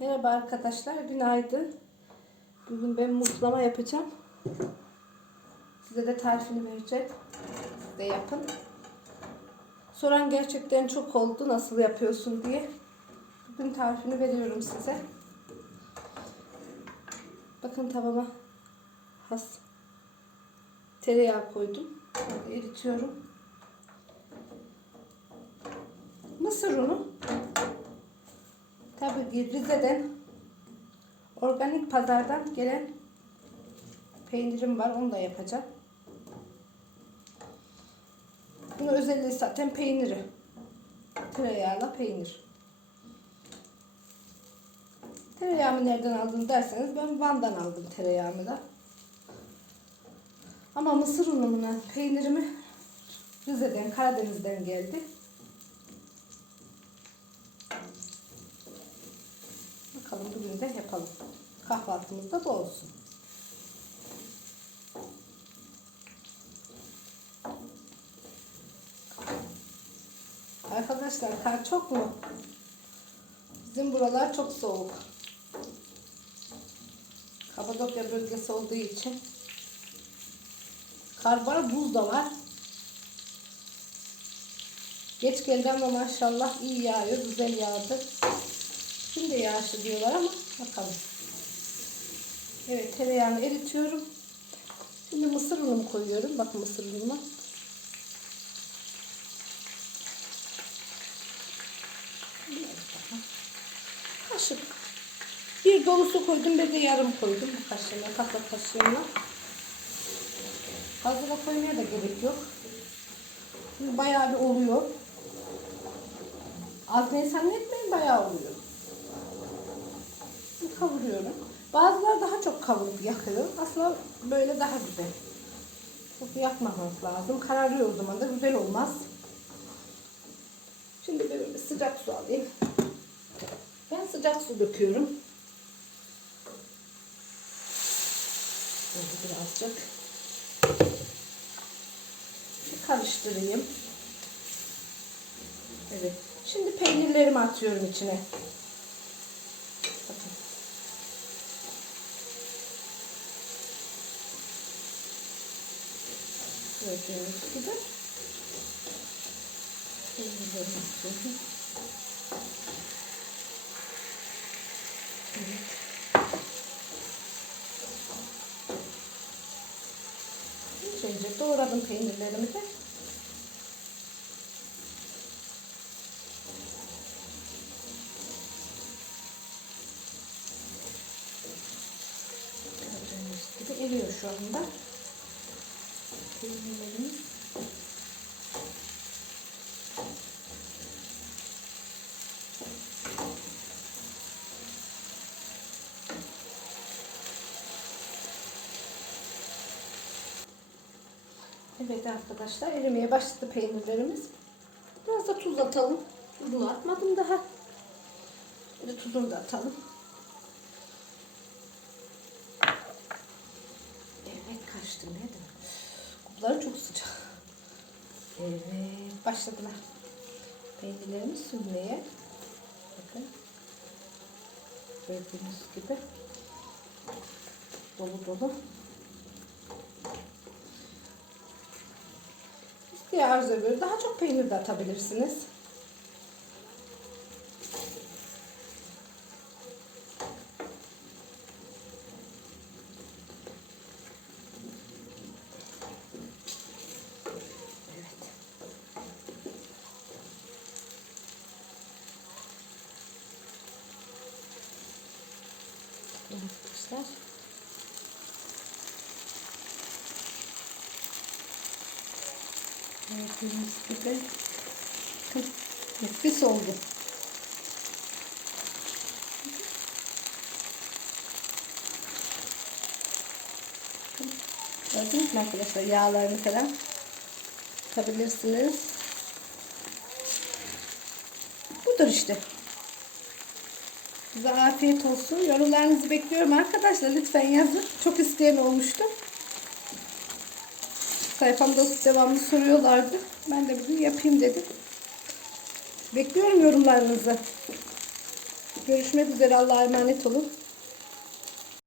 Merhaba arkadaşlar, günaydın. Bugün ben muslama yapacağım. Size de tarifini vereceğim. Siz de yapın. Soran gerçekten çok oldu nasıl yapıyorsun diye. Bugün tarifini veriyorum size. Bakın tavama has tereyağı koydum. Eritiyorum. Mısır unu. Rize'den organik pazardan gelen peynirim var. Onu da yapacağım. Bunun özelliği zaten peyniri. Tereyağla peynir. Tereyağımı nereden aldın derseniz ben Van'dan aldım tereyağımı da. Ama mısır unumuna peynirimi Rize'den, Karadeniz'den geldi. Bakalım bugün de yapalım. Kahvaltımızda bu olsun. Arkadaşlar kar çok mu? Bizim buralar çok soğuk. Kapadokya bölgesi olduğu için. Kar var, buz da var. Geç geldi ama maşallah iyi yağıyor, güzel yağdı. Şimdi yağışlı diyorlar ama bakalım. Evet tereyağını eritiyorum. Şimdi mısır unumu koyuyorum. Bakın mısır unumu. Kaşık. Bir dolusu koydum bir de yarım koydum bu kaşığına, tahta kaşığına. Fazla koymaya da gerek yok. Şimdi bayağı bir oluyor. Az ne zannetmeyin bayağı oluyor kavuruyorum. Bazıları daha çok kavurup yakıyor. Aslında böyle daha güzel. Çok yakmamak lazım. Kararıyor o zaman da güzel olmaz. Şimdi böyle sıcak su alayım. Ben sıcak su döküyorum. Böyle birazcık. Bir karıştırayım. Evet. Şimdi peynirlerimi atıyorum içine. Gördüğünüz gibi. Peynirlerimi atıyorum. Evet. İlk önce doğradım peynirlerimi de. Gördüğünüz gibi eriyor şu anda. Peynirlerimiz. Evet arkadaşlar erimeye başladı peynirlerimiz. Biraz da tuz atalım. Tuzunu atmadım daha. Bir tuzunu da atalım. Evet karıştırmaya da. Kupları çok sıcak. Evet başladılar. Peynirlerimiz sürmeye. Bakın. Gördüğünüz gibi. Dolu dolu. İsteğe arzu. Daha çok peynir de atabilirsiniz. Arkadaşlar. Gördüğünüz gibi nefis oldu. Gördünüz mü arkadaşlar yağlarını falan tutabilirsiniz. Budur işte. Size afiyet olsun. Yorumlarınızı bekliyorum arkadaşlar. Lütfen yazın. Çok isteyen olmuştu. Sayfamda devamlı soruyorlardı. Ben de bugün yapayım dedim. Bekliyorum yorumlarınızı. Görüşmek üzere. Allah'a emanet olun.